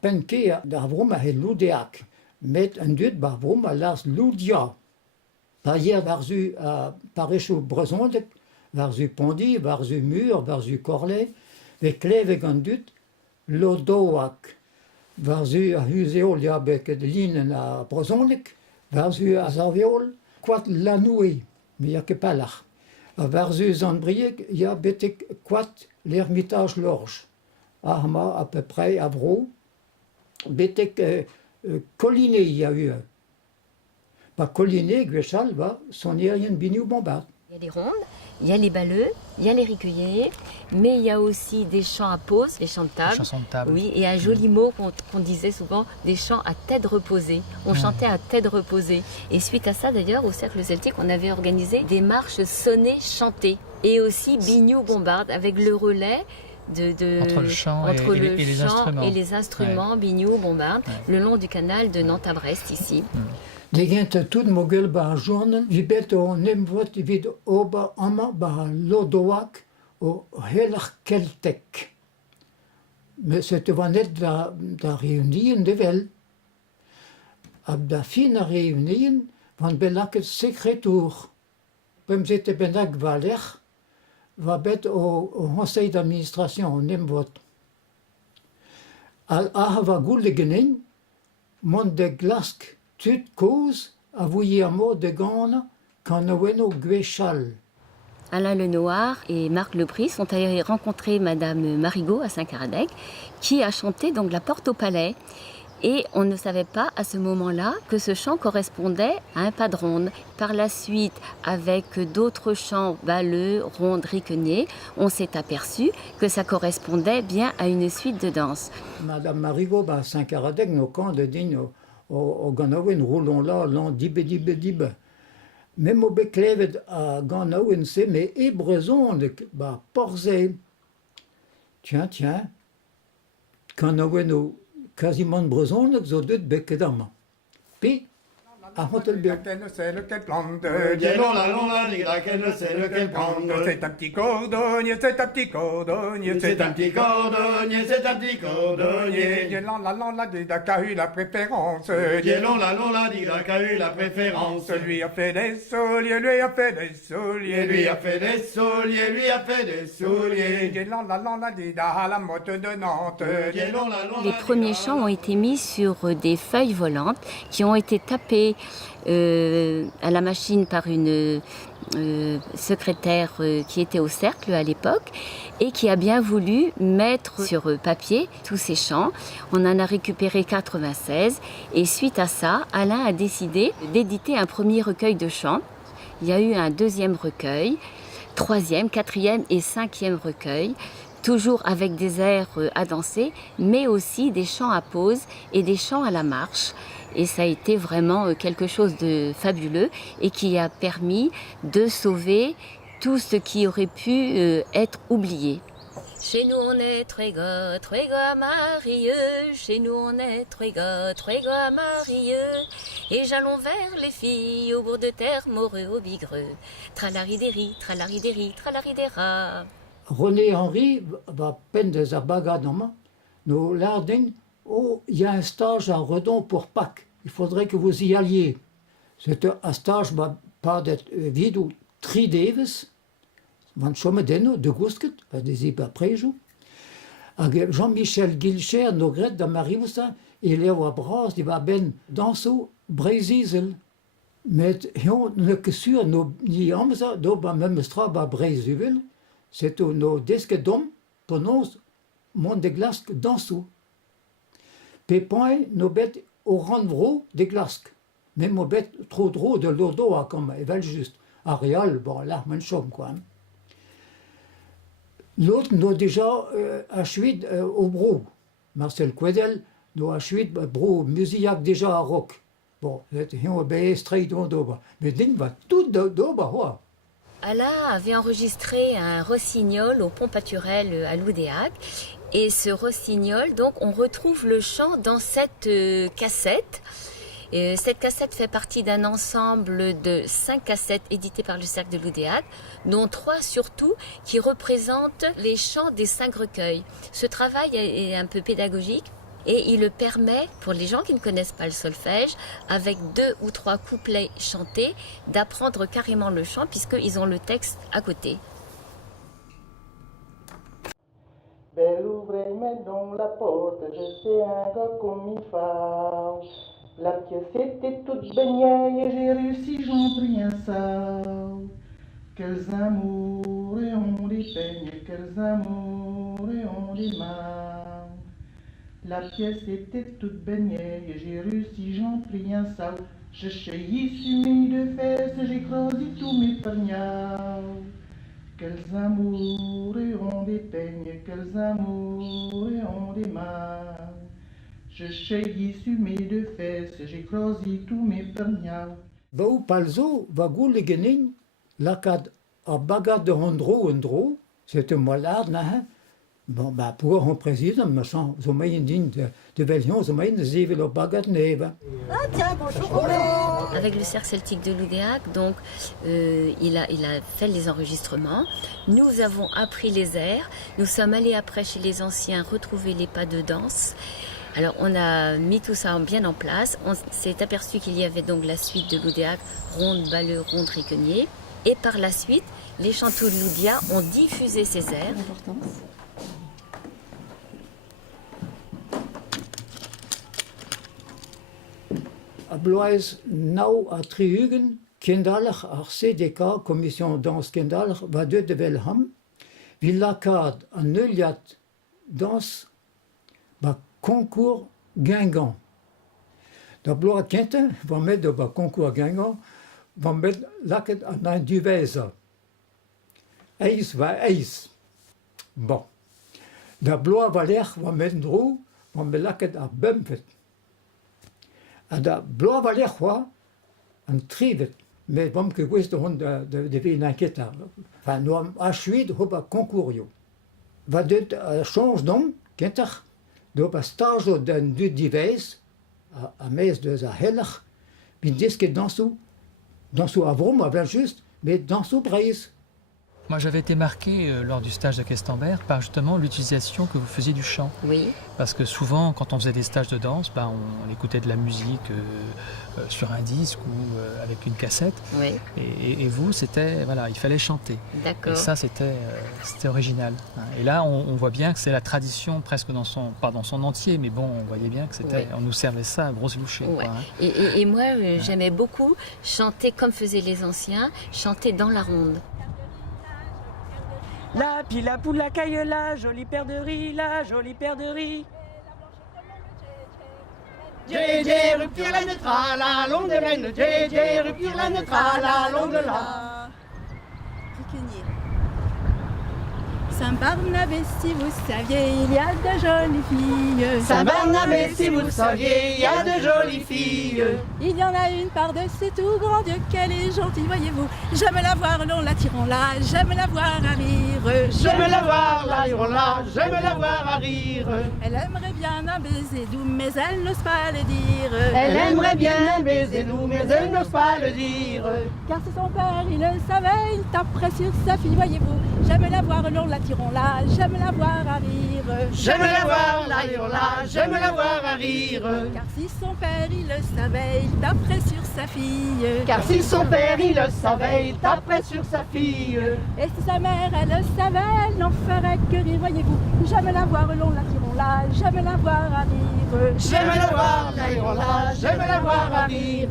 Penke daarom he Ludeak. Met een dut waarom las Ludia. Par hier varzu parechu brezondek, varzu pondi, varzu mur, varzu corlet, ve kleveg een dut Lodoak. Varzu a huseol ja beket linen a brezondek, varzu a zaveol, quat lanoui, mais ya que palach. A varzu Zandbrieg, ja betek quat l'Ermitage Lorge. Ahma à peu près à Vrou. Betek Collinet il y a eu. Bah, Collinet, Guéchal, va, son rien bini ou bombard. Il y a les rondes, il y a les balleux, il y a les ricueillers, mais il y a aussi des chants à pause, les chants de table. Les chansons de table. Oui, et un joli mot qu'on disait souvent, des chants à tête reposée. On chantait à tête reposée. Et suite à ça, d'ailleurs, au Cercle Celtique, on avait organisé des marches sonnées, chantées. Et aussi bignou bombarde avec le relais. Entre le chant et les instruments. Ouais. Bignou, bombarde, le long du canal de Nantes à Brest, ici. De gent tout mogel ba journen, vi bet o nemvot vid oba ama ba lodoak o helar keltek. Mais c'est vanet da réunion de vel. Ab da fin réunion, van belak secretour. Pem zete benak valer, va bet au conseil d'administration, nemvot. Al ahava guldegenin, mon de glask, tut cause a vouillé à mot de gane quand Noëno Guéchal. Alain Lenoir et Marc Lebris sont allés rencontrer Madame Marigot à Saint-Caradec, qui a chanté donc La Porte au Palais. Et on ne savait pas à ce moment-là que ce chant correspondait à un pas de ronde. Par la suite, avec d'autres chants balleux, rondes, riqueniers, on s'est aperçu que ça correspondait bien à une suite de danse. Madame Marigot, à Saint-Caradec, nos camps de digne au Ganowen, roulons là, l'an dibe. Même au Beklevet à Ganowen, c'est mais ébrezon, bah, porzé. Tiens, Ganowen, quasiment brezon, zo dut bekedam. Puis, à Hotelberg. C'est lequel plante, c'est lequel plante. C'est un petit cordonnier, c'est un petit cordonnier, c'est un petit cordonnier, c'est un petit cordonnier. Dielon la dit qu'a eu la préférence. Dielon la dit qu'a eu la préférence. Lui a fait des souliers, lui a fait des souliers, lui a fait des souliers, lui a fait des souliers. Dielon la dit à la motte de Nantes. Les premiers chants ont été mis sur des feuilles volantes qui ont été tapées à la machine par une secrétaire qui était au cercle à l'époque et qui a bien voulu mettre sur papier tous ces chants. On en a récupéré 96 et suite à ça, Alain a décidé d'éditer un premier recueil de chants. Il y a eu un deuxième recueil, troisième, quatrième et cinquième recueil, toujours avec des airs à danser, mais aussi des chants à pause et des chants à la marche. Et ça a été vraiment quelque chose de fabuleux et qui a permis de sauver tout ce qui aurait pu être oublié. Chez nous on est très gars marieux. Chez nous on est très gars marieux. Et j'allons vers les filles au bourg de terre, moreux au bigreux. Tralaridéri, tralaridéri, tralaridéra. René Henry va peine des abagadama. Nous larding. Oh, il y a un stage à Redon pour Pâques. Il faudrait que vous y alliez. C'est un stage, pas d'être vide ou tri Davis. Van Chomedeno, de Gusket, à des Ibaprejo. Jean-Michel Guilcher, Nogret, de Mariusa, il est à Bras, il va ben danso, Brésil. Mais on ne que sur nos ni amza, doba même straba Brésil, c'est nos disques d'hommes, pour nous, monde de glace danso. Pépin, nos bêtes au rendez-vous des glaces. Même nos bêtes trop drôles de l'odo, comme ils veulent juste. Arial, bon, là, manchom, quoi. L'autre, nous déjà acheté au brou. Marcel Quedel, nous acheté brou, musique déjà à rock. Bon, c'était un bé straight on doba. Mais ding va tout doba, quoi. Alain avait enregistré un rossignol au Pont Paturel à Loudéac. Et ce rossignol, donc, on retrouve le chant dans cette cassette. Et cette cassette fait partie d'un ensemble de 5 cassettes éditées par le Cercle de Loudéac, dont 3 surtout qui représentent les chants des 5 recueils. Ce travail est un peu pédagogique. et il le permet, pour les gens qui ne connaissent pas le solfège, avec 2 ou 3 couplets chantés, d'apprendre carrément le chant puisqu'ils ont le texte à côté. Belle ouvrez-moi donc la porte, je sais un gars comme il faut. La pièce était toute baignée et j'ai réussi, j'en pris un saut. Quels amours et on les peigne, quels amours et on les mains. La pièce était toute baignée et j'ai réussi, j'en pris un saut. Je cheillis sur mes 2 fesses, j'ai creusé tous mes perniaux. Quels amours et on des peignes, quels amours et on des mains. Je cheillis sur mes 2 fesses, j'ai creusé tous mes perniaux. Bau palzo va gule genin lakad a bagat de hondro, c'est un malade nahe. Bon, bah, pour un président, me sens, zo mij din de Belgion, zo mij zeven op bagat neve. Avec le cercle celtique de Loudéac, donc il a fait les enregistrements. Nous avons appris les airs. Nous sommes allés après chez les anciens retrouver les pas de danse. Alors on a mis tout ça bien en place. On s'est aperçu qu'il y avait donc la suite de Loudéac, ronde, balleux, ronde, riquenier. Et par la suite, les chanteurs de Loudia ont diffusé ces airs. Blois nou a triugen, kinderlich ar CDK, Commission Danse Kinderlich, va de Welham, vi lakad a neuliat dans ba concours Guingamp. Da bloa kente, va mettre ba concours Guingamp, va mettre lakad a nain duveza. Eis va eis. Bon. Da bloa valer va mettre drou, va mettre lakad a bumpet. En dat blauwe licht was een trivet, met wat ik wist de Vénanketa. Enfin, nous avons acheté un concours. Wat dit change dan, kinter, door een stage d'un deux divers, à mes de za hellig, puis disque dans sous avrom, avec juste, mais dans sous braise. Moi, j'avais été marqué lors du stage de Questenberg par justement l'utilisation que vous faisiez du chant. Oui. Parce que souvent, quand on faisait des stages de danse, on écoutait de la musique sur un disque ou avec une cassette. Oui. Et vous, c'était, voilà, il fallait chanter. D'accord. Et ça, c'était original. Et là, on voit bien que c'est la tradition presque pas dans son entier, mais bon, on voyait bien que c'était, on nous servait ça à grosse bouchée. Ouais. Quoi, hein. Et moi, j'aimais beaucoup chanter comme faisaient les anciens, chanter dans la ronde. La pile, la poule, la caille, la jolie paire de riz, la jolie paire de riz. JJ, rupture la neutrale, la longue de laine, JJ, rupture la neutrale, la longue de la. Riquenier. Saint-Barnabé, si vous saviez, il y a de jolies filles. Saint-Barnabé, si vous le saviez, il y a de jolies filles. Il y en a une par-dessus tout, grand Dieu, qu'elle est gentille, voyez-vous. J'aime la voir, l'on la tirons là, j'aime la voir à rire. J'aime la voir, là, là, j'aime la voir à rire. Elle aimerait bien un baiser doux, mais elle n'ose pas le dire. Elle aimerait bien un baiser doux, mais elle n'ose pas le dire. Car c'est son père, il le savait, il taperait sur sa fille, voyez-vous. J'aime la voir, l'on la tirons là, j'aime la voir à rire. J'aime la voir, là, j'aime la voir à rire. Car si son père, il le savait, il taperait sur sa fille. Car si son père, il le savait, il taperait sur sa fille. Et si sa mère, elle le savait, elle n'en ferait que rire, voyez-vous. J'aime la voir, l'on la tirons là, j'aime la voir à rire. J'aime la voir, là, j'aime la voir à rire.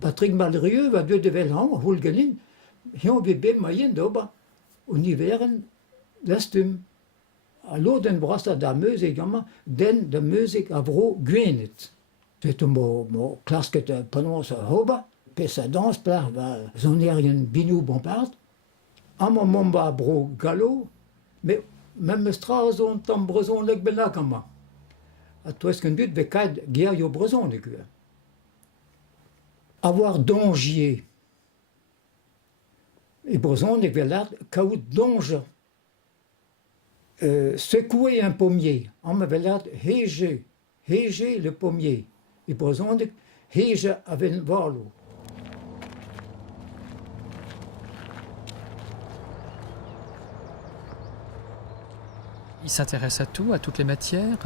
Patrick Malrieux va de Welham, Hulgenin, heel weer bij mij in doba, univeren, lestum, allo den brasta da muziek, jammer, den de muziek avro gwenet. C'est mo klaske de prononce hoba, pesa danse par va zonerian binou bombard, ama momba bro galo, mais même strazon tam brezon leg belakama. A toes qu'un but vekad guerre yo brezon de guerre. Avoir dongier. Et brezon, ik wil laat koud donge. Secouer un pommier. On me wil laat héger le pommier. Et brezon, ik héger avec un valo. Il s'intéresse à tout, à toutes les matières.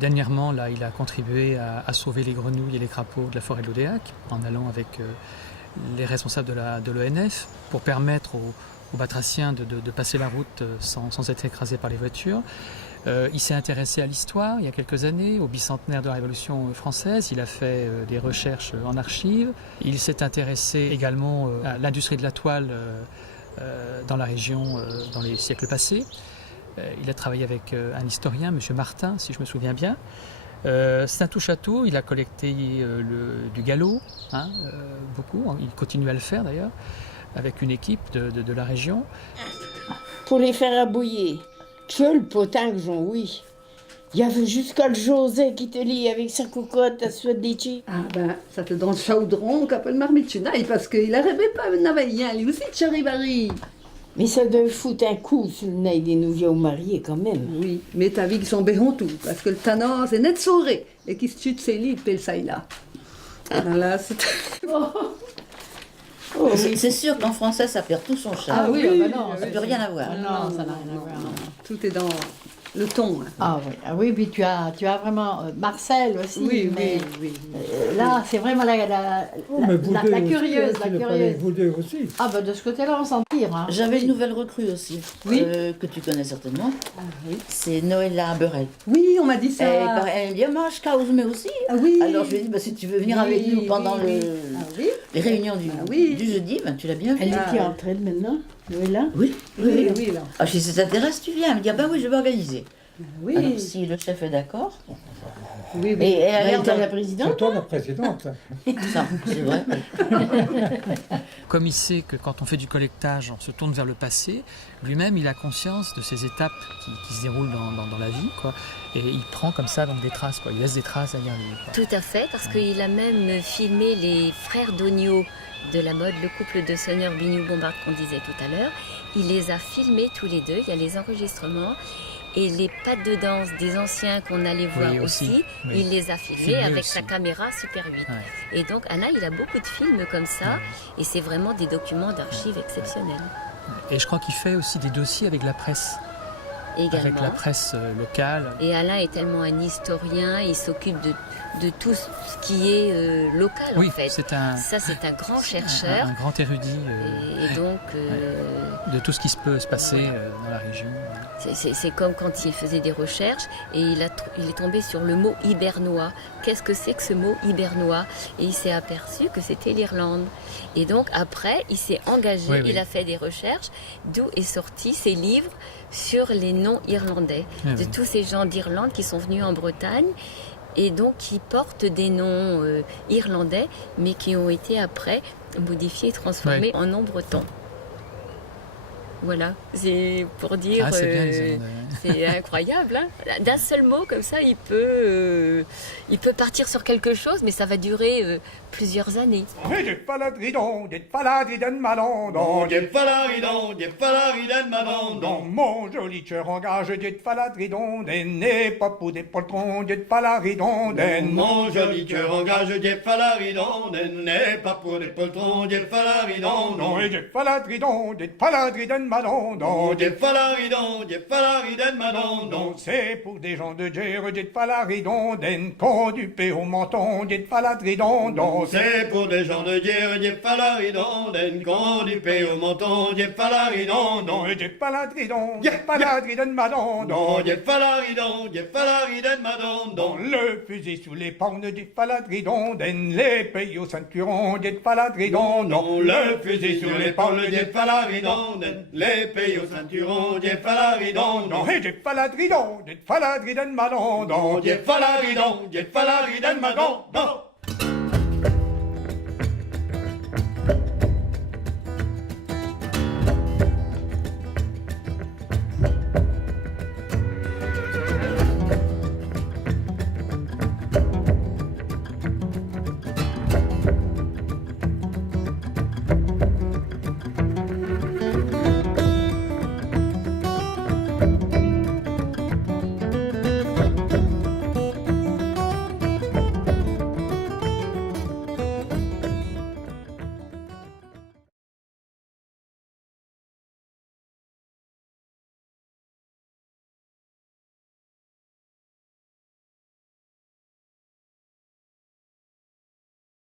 Dernièrement, là, il a contribué à sauver les grenouilles et les crapauds de la forêt de l'Odéac en allant avec les responsables de l'ONF pour permettre aux batraciens de passer la route sans être écrasés par les voitures. Il s'est intéressé à l'histoire il y a quelques années, au bicentenaire de la Révolution française. Il a fait des recherches en archives. Il s'est intéressé également à l'industrie de la toile dans la région dans les siècles passés. Il a travaillé avec un historien, M. Martin, si je me souviens bien. C'est un touche-à-tout. Il a collecté du galop, beaucoup. Il continue à le faire d'ailleurs, avec une équipe de la région. Pour les faire abouiller, que le potin que j'en oui. Il y avait jusqu'à le José qui te lit avec sa cocotte à Suède d'Ichi. Ah ben, ça te donne chaudron qu'appelle marmitchunaï parce qu'il n'arrivait pas à n'avoir rien, lui aussi de charibari. Mais ça doit foutre un coup sur le nez des nouveaux mariés quand même. Oui, mais t'as vu qu'ils sont béhons tout, parce que le tanard c'est net souré, et qui se tue de ses lits, pile ça là. Voilà, c'est... Oh, oui. C'est sûr qu'en français, ça perd tout son charme. Ah oui, bah non, ça ne peut rien avoir. Non, ça n'a rien à voir. Tout est dans le ton. Ah oui, puis tu as vraiment Marcel aussi. Oui, mais oui. Là, c'est vraiment la curieuse, la curieuse. Vous deux aussi. Ah ben de ce côté-là, on s'en tire. Hein. J'avais une nouvelle recrue aussi, que tu connais certainement. Ah, oui. C'est Noëlla Beurel. Oui, on m'a dit ça. Elle me dit, moi je cause mais aussi. Ah oui. Alors je lui ai dit, si tu veux venir avec nous pendant les réunions du jeudi, tu l'as bien vu. Elle était en train maintenant, Noëlla. Oui. Là. Ah, si ça t'intéresse, tu viens. Elle me dit, oui, je vais organiser. Oui. Alors si le chef est d'accord. Oui. Et elle Elle était la présidente. C'est toi la présidente. Ça, c'est vrai. Comme il sait que quand on fait du collectage, on se tourne vers le passé, lui-même il a conscience de ces étapes qui se déroulent dans la vie, quoi. Et il prend comme ça donc des traces, quoi. Il laisse des traces derrière lui, quoi. Tout à fait, parce qu'il a même filmé les frères Dognaud de la mode, le couple de seigneurs Bignou-Bombard qu'on disait tout à l'heure. Il les a filmés tous les deux, il y a les enregistrements. Et les pattes de danse des anciens qu'on allait voir aussi, il les a filmés avec sa caméra Super 8. Ouais. Et donc Alain, il a beaucoup de films comme ça, et c'est vraiment des documents d'archives exceptionnels. Et je crois qu'il fait aussi des dossiers avec la presse. Également. Avec la presse locale. Et Alain est tellement un historien, il s'occupe de tout ce qui est local en fait. Ça c'est un grand chercheur. Un grand érudit. Et donc... de tout ce qui peut se passer dans la région. C'est comme quand il faisait des recherches et il est tombé sur le mot hibernois. Qu'est-ce que c'est que ce mot hibernois? Et il s'est aperçu que c'était l'Irlande. Et donc après, il s'est engagé, il a fait des recherches, d'où est sorti ses livres sur les noms irlandais, de tous ces gens d'Irlande qui sont venus en Bretagne et donc qui portent des noms irlandais, mais qui ont été après modifiés, transformés en noms bretons. Voilà, c'est pour dire, c'est incroyable. Hein. D'un seul mot comme ça, il peut partir sur quelque chose, mais ça va durer plusieurs années. Mon joli cœur engage, dit faladridon, n'est pas pour des poltrons, dit falaridon. Mon joli cœur engage, dit falaridon, n'est pas pour des poltrons, dit falaridon. Non, dit faladridon, dit faladridon. Madondon, dit falaridon, madondon. C'est pour des gens de Dieu, dit falaridon, qu'on du paix au menton, dit faladridon. C'est pour des gens de Dieu, dit falaridon, qu'on du paix au menton, dit falaridon. Dit faladridon, madondon. Dit faladridon, madondon. Le fusil sous les pans, dit faladridon, les pays au ceinturon, dit faladridon. Le fusil sous les pans, dit faladridon, les pays au ceinturon, dit falaridon. Non, dit faladridon, madondon. Dit faladridon, madondon.